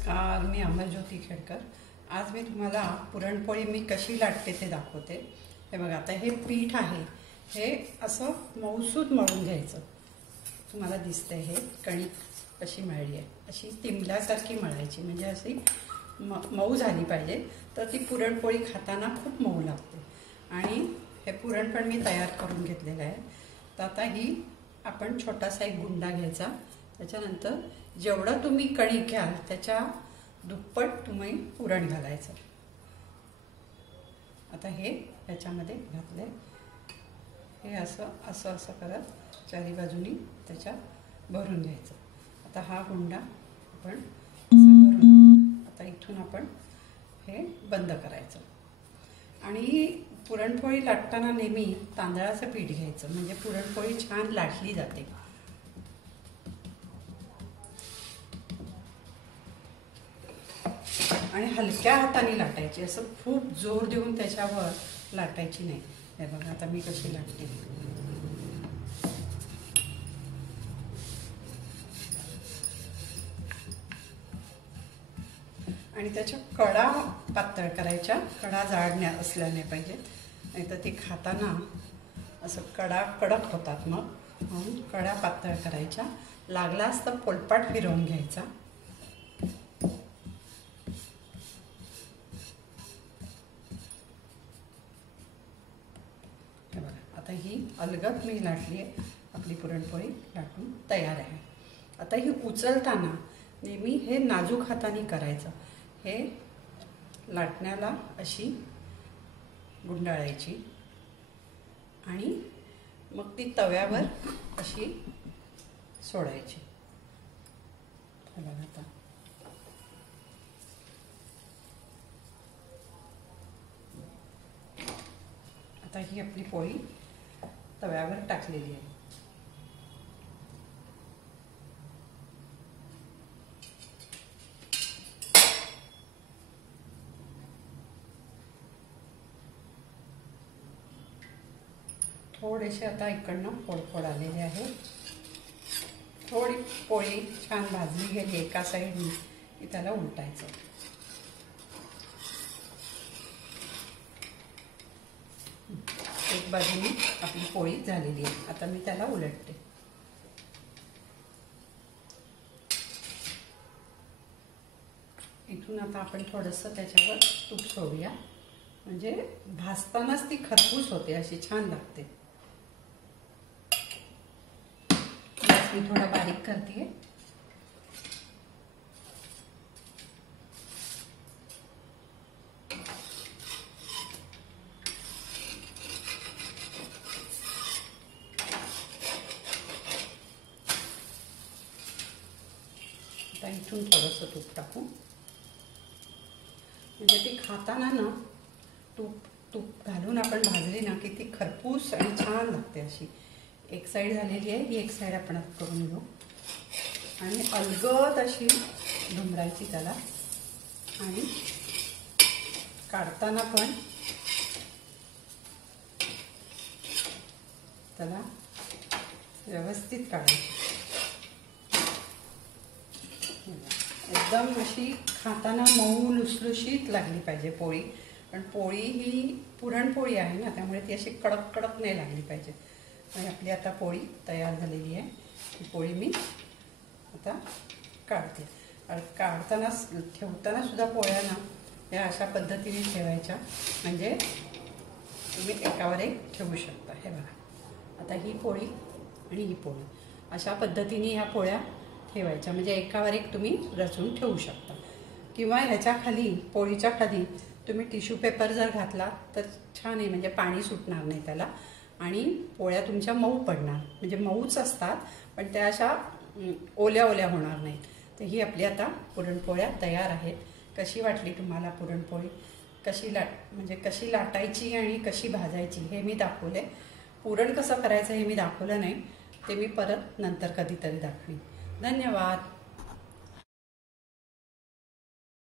नमस्कार, मी अमरज्योती खेडकर। आज मी तुम्हाला पुरणपोळी मी कशी लाटते ते दाखवते। हे बघा, आता हे पीठ आहे, हे असं मऊसूत मळून घ्यायचं। तुम्हाला दिसतंय हे कणिक कशी मळली आहे, अशी तिंबल्यासारखी मळायची, म्हणजे अशी मऊ झाली पाहिजे, तर ती पुरणपोळी खाताना खूप मऊ लागते। आणि हे पुरण पण मी तयार करून घेतलेलं आहे। तर आता ही आपण छोटासा एक गुंडा घ्यायचा, त्याच्यानंतर जेवढं तुम्ही कणिक घ्याल त्याच्या दुप्पट तुम्ही पुरण घालायचं। आता हे याच्यामध्ये घातले, हे असं असं असं करत चारी बाजूनी त्याच्या भरून घ्यायचं। आता हा गुंडा आपण असं भरून, आता इथून आपण हे बंद करायचं। आणि पुरणपोळी लाटताना नेहमी तांदळाचं पीठ घ्यायचं, म्हणजे पुरणपोळी छान लाटली जाते। आणि हलक्या हाताने लाटायची, असं खूप जोर देऊन त्याच्यावर लाटायची नाही। हे बघा, आता मी कशी लाटते। आणि त्याच्या कडा पातळ करायच्या, कडा जाड असल्या नाही पाहिजेत, नाहीतर ते खाताना असं कडा कडक होतात। मग कडा पातळ करायच्या, लागलाच तर पोलपाट फिरवून घ्यायचा। आता ही अलगद मी लाटली आहे, आपली पुरणपोळी लाटून तयार आहे। आता ही उचलताना नेहमी हे नाजूक हाताने करायचं। हे लाटण्याला अशी गुंडाळायची आणि मग ती तव्यावर अशी सोडायची। बघा, आता ही आपली पोळी तव्यावर टाकलेली आहे। थोडेसे आता इकडनं फोड आलेले आहे। थोडी पोळी छान भाजली गेली एका साईडनी की त्याला उलटायचं। एक बाजूने आपली पोळी झालेली आहे, आता मी त्याला उलटते। इथून आता आपण थोडंसं त्याच्यावर तूप सोडूया, म्हणजे भाजतानाच ती खरपूस होते, अशी छान लागते। मी थोडा बारीक करते। आता इथून थोडंसं तूप टाकू, म्हणजे ती खाताना ना तूप घालून आपण भाजली ना की ती खरपूस आणि छान लागते। अशी एक साईड झालेली आहे, ही एक साईड आपण करून घेऊ आणि अलगद अशी धुमडायची त्याला। आणि काढताना पण त्याला व्यवस्थित काढायची, एकदम अशी खाताना मऊ लुसलुशीत लागली पाहिजे पोळी। पण पोळी ही पुरणपोळी आहे ना, त्यामुळे ती अशी कडक कडक नाही लागली पाहिजे। आणि आपली आता पोळी तयार झालेली आहे। ही पोळी मी आता काढते। काढताना ठेवताना सुद्धा पोळ्या ना या अशा पद्धतीने ठेवायच्या, म्हणजे तुम्ही एकावर एक ठेवू शकता। हे बघा, आता ही पोळी आणि ही पोळी अशा पद्धतीने ह्या पोळ्या ठेवायच्या, म्हणजे एकावर एक तुम्ही रचून ठेवू शकता। किंवा ह्याच्या खाली, पोळीच्या खाली तुम्ही टिश्यू पेपर जर घातला तर छान आहे, म्हणजे पाणी सुटणार नाही त्याला आणि पोळ्या तुमच्या मऊ पडणार, म्हणजे मऊच असतात पण त्या अशा ओल्या ओल्या होणार नाहीत। तर ही आपली आता पुरणपोळ्या तयार आहेत। कशी वाटली तुम्हाला पुरणपोळी? म्हणजे कशी लाटायची आणि कशी भाजायची हे मी दाखवले। पुरण कसं करायचं हे मी दाखवलं नाही, ते मी परत नंतर कधीतरी दाखवीन। धन्यवाद।